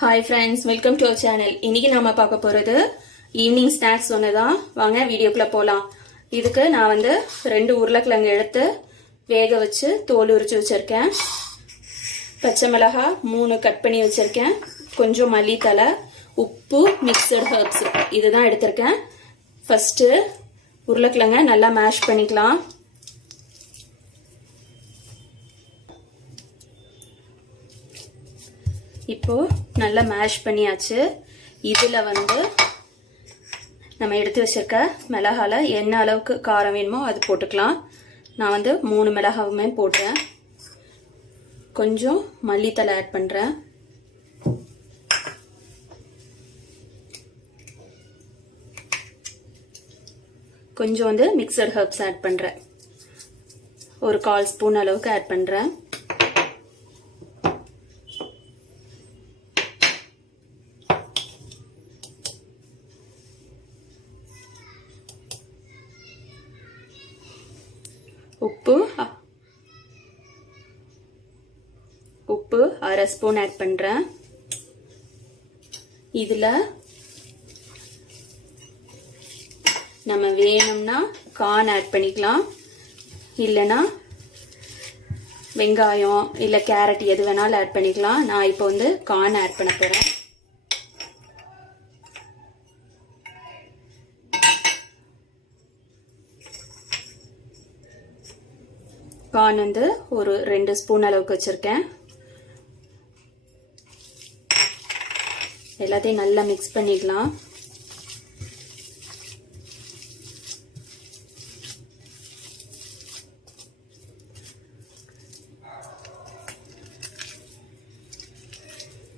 Hi friends, welcome to our channel. இன்னைக்கு நாம பார்க்க போறது ஈவினிங் ஸ்நாக்ஸ் ஒன்றுதான். வாங்க வீடியோக்குள்ள போகலாம். இதுக்கு நான் 2 உருளைக்கிழங்கு எடுத்து வேக வச்சு தோல் உரிச்சு வச்சிருக்கேன். பச்சை மிளகாய் 3 கட் பண்ணி வச்சிருக்கேன். கொஞ்சம் மல்லித்தலை, உப்பு, மிக்சடு ஹெர்ப்ஸ் இதுதான் எடுத்திருக்கேன். ஃபர்ஸ்ட் உருளைக்கிழங்க நல்லா மேஷ் பண்ணிக்கலாம். இப்போ நல்லா மேஷ் பண்ணியாச்சு. இதுல நம்ம எடுத்து வச்சிருக்க மிளகால என்ன அளவுக்கு காரம் வேணுமோ அது போட்டுக்கலாம். நான் 3 மிளகாவுமே போடுறேன். கொஞ்சம் மல்லித்தலை ஆட் பண்றேன். கொஞ்சம் மிக்சட் ஹெர்ப்ஸ் ஆட் பண்றேன். ஒரு 1/4 ஸ்பூன் அளவுக்கு ஆட் பண்றேன். உப்பு 1/2 ஸ்பூன் ஆட் பண்றேன். இதுல நம்ம வேணும்னா கார்ன் ஆட் பண்ணிக்கலாம், இல்லனா வெங்காயம் இல்ல கேரட் எது வேணாலும் ஆட் பண்ணிக்கலாம். நான் இப்போ கார்ன் ஆட் பண்ண போறேன். கார்ன் ஒரு 2 ஸ்பூன் அளவுக்கு வச்சிருக்கேன். எல்லாத்தையும் நல்லா மிக்ஸ் பண்ணிக்கலாம்.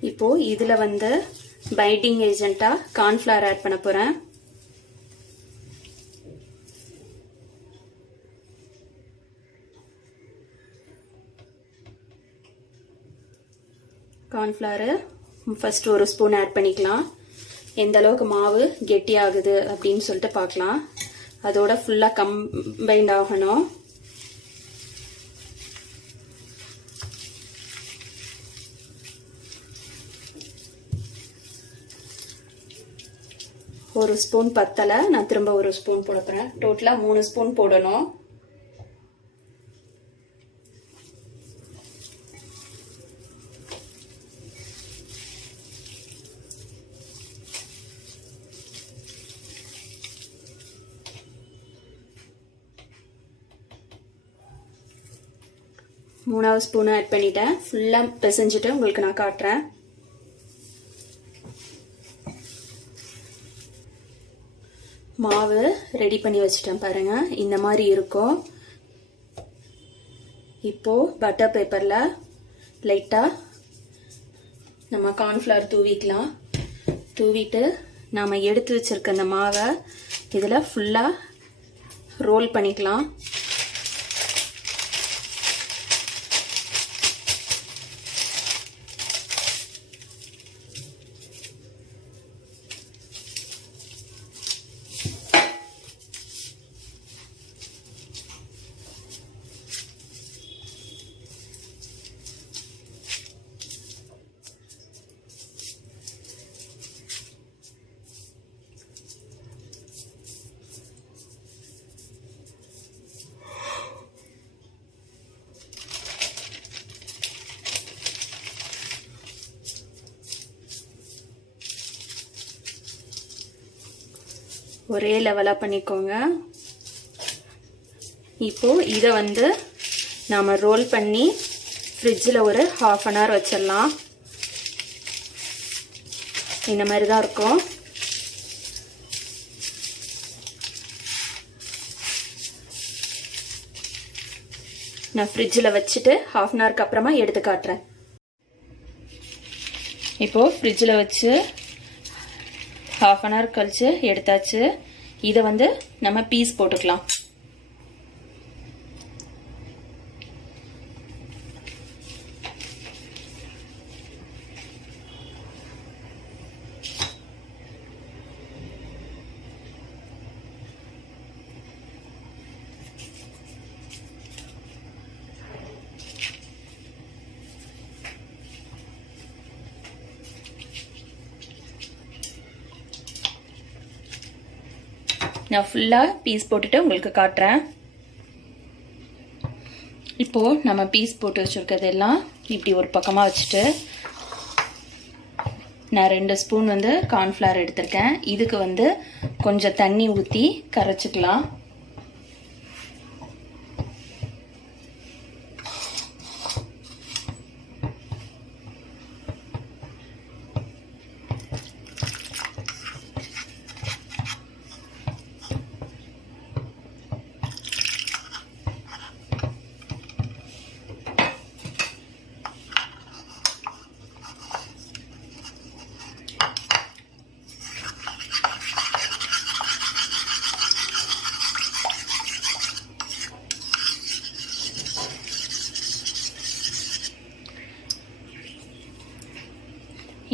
இப்போ இதுல பைண்டிங் ஏஜென்ட்டா கார்ன்ஃபிளவர் ஆட் பண்ண போறேன். கார்ன்ஃபிளவர் ஃபர்ஸ்ட் 1 ஸ்பூன் ஆட் பண்ணிக்கலாம். எந்த அளவுக்கு மாவு கெட்டியாகுது அப்படின்னு சொல்லிட்டு பார்க்கலாம். அதோட ஃபுல்லா கம்பைண்ட் ஆகணும். ஒரு ஸ்பூன் பத்தலை, நான் திரும்ப 1 ஸ்பூன் போட போறேன். டோட்டலா 3 ஸ்பூன் போடணும். மூணாவது ஸ்பூன் ஆட் பண்ணிட்டேன். ஃபுல்லா பிசைஞ்சிட்டு உங்களுக்கு நான் காட்டுறேன். மாவு ரெடி பண்ணி வச்சிட்டேன் பாருங்க, இந்த மாதிரி இருக்கும். இப்போ பட்டர் பேப்பர்ல லைட்டா நம்ம கார்ன்ஃபிளவர் தூவிக்கலாம். தூவிட்டு நாம எடுத்து வச்சிருக்க அந்த மாவை இதுல ஃபுல்லா ரோல் பண்ணிக்கலாம். ஒரே லெவலா பண்ணிக்கோங்க. இப்போ இதை நாம ரோல் பண்ணி ஃப்ரிட்ஜில் ஒரு 1/2 அன் ஹவர் வச்சிடலாம். இந்த மாதிரி தான் இருக்கும். நான் ஃப்ரிட்ஜில் வச்சுட்டு 1/2 அன் ஹவருக்கு அப்புறமா எடுத்து காட்டுறேன். இப்போ ஃப்ரிட்ஜில் வச்சு 1/2 அன் ஹவர் கழிச்சு எடுத்தாச்சு. இதை நம்ம பீஸ் போட்டுக்கலாம். நான் ஃபுல்லாக பீஸ் போட்டுட்டு உங்களுக்கு காட்டுறேன். இப்போது நம்ம பீஸ் போட்டு வச்சுருக்கிறதெல்லாம் இப்படி ஒரு பக்கமாக வச்சுட்டு நான் 2 ஸ்பூன் வந்து கார்ன்ஃப்ளவர் எடுத்திருக்கேன். இதுக்கு வந்து கொஞ்சம் தண்ணி ஊற்றி கரைச்சிக்கலாம்.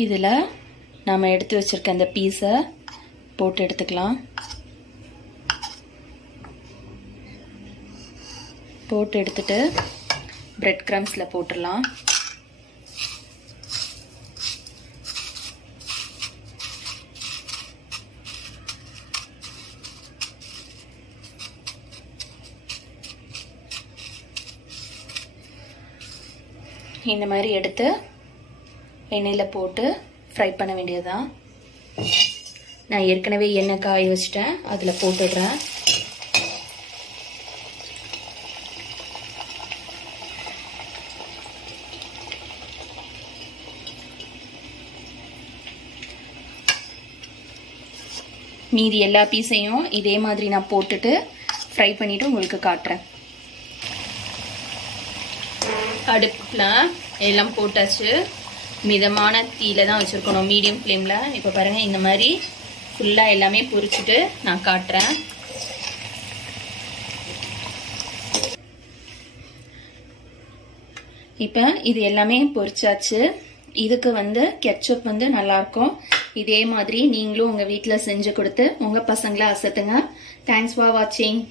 இதில் நாம் எடுத்து வச்சுருக்க அந்த பீஸை போட்டு எடுத்துக்கலாம். போட்டு எடுத்துட்டு பிரெட் க்ரம்ஸில் போட்டுடலாம். இந்த மாதிரி எடுத்து எண்ணெயில் போட்டு ஃப்ரை பண்ண வேண்டியதுதான். நான் ஏற்கனவே எண்ணெய் காய வச்சிட்டேன், அதில் போட்டுடுறேன். மீதி எல்லா பீஸையும் இதே மாதிரி நான் போட்டுட்டு ஃப்ரை பண்ணிவிட்டு உங்களுக்கு காட்டுறேன். அடுப்பில் எல்லாம் போட்டாச்சு. மிதமான தீயில தான் வச்சுருக்கணும், மீடியம் ஃப்ளேமில். இப்போ பாருங்கள், இந்த மாதிரி ஃபுல்லாக எல்லாமே பொரிச்சிட்டு நான் காட்டுறேன். இப்போ இது எல்லாமே பொரிச்சாச்சு. இதுக்கு வந்து கெட்சப் வந்து நல்லாயிருக்கும். இதே மாதிரி நீங்களும் உங்கள் வீட்டில் செஞ்சு கொடுத்து உங்கள் பசங்களை அசத்துங்க. தேங்க்ஸ் ஃபார் வாட்சிங்.